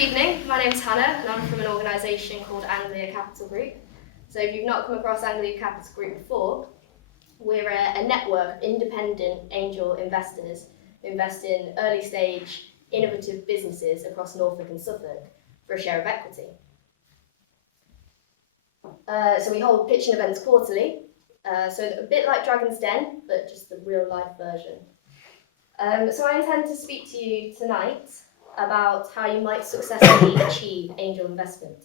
evening, my name's Hannah and I'm from an organisation called Anglia Capital Group. So if you've not come across Anglia Capital Group before, we're a network of independent angel investors who invest in early stage innovative businesses across Norfolk and Suffolk for a share of equity. So we hold pitching events quarterly, so a bit like Dragon's Den, but just the real life version. So I intend to speak to you tonight about how you might successfully achieve angel investment.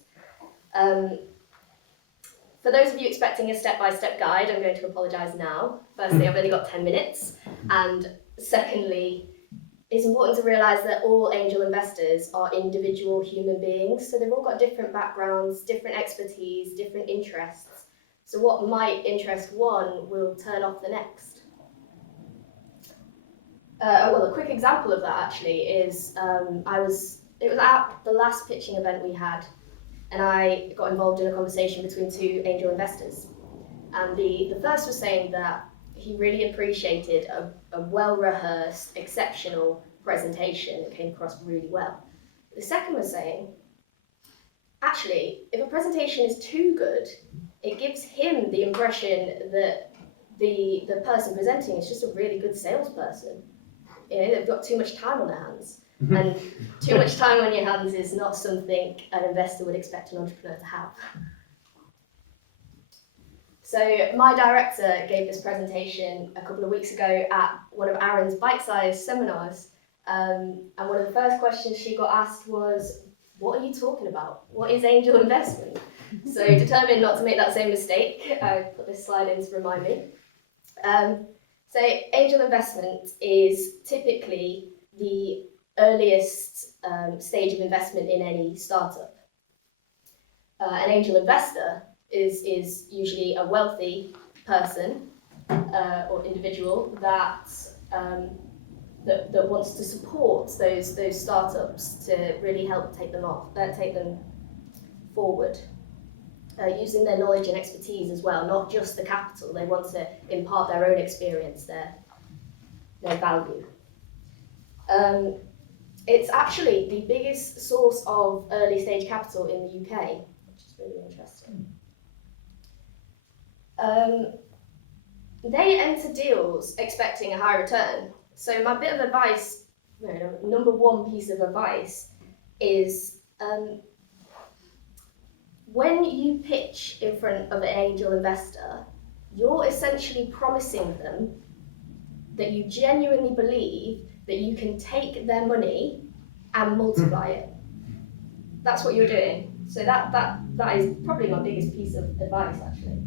For those of you expecting a step-by-step guide, I'm going to apologise now. Firstly, I've only got 10 minutes, and secondly, it's important to realise that all angel investors are individual human beings, so they've all got different backgrounds, different expertise, different interests. So what might interest one will turn off the next. Well, a quick example of that actually is it was at the last pitching event we had, and I got involved in a conversation between two angel investors. And the first was saying that he really appreciated a well-rehearsed, exceptional presentation that came across really well. The second was saying, actually, if a presentation is too good, it gives him the impression that the person presenting is just a really good salesperson. You know, they've got too much time on their hands. And too much time on your hands is not something an investor would expect an entrepreneur to have. So my director gave this presentation a couple of weeks ago at one of Aaron's bite-sized seminars. And one of the first questions she got asked was, what are you talking about? What is angel investment? So determined not to make that same mistake, I put this slide in to remind me. So angel investment is typically the earliest stage of investment in any startup. An angel investor is usually a wealthy person or individual that wants to support those startups to really help take them forward. Using their knowledge and expertise as well, not just the capital. They want to impart their own experience, their value. It's actually the biggest source of early stage capital in the UK, which is really interesting. They enter deals expecting a high return. So my bit of advice, number one piece of advice is when you pitch in front of an angel investor, you're essentially promising them that you genuinely believe that you can take their money and multiply it. That's what you're doing. So that is probably my biggest piece of advice, actually.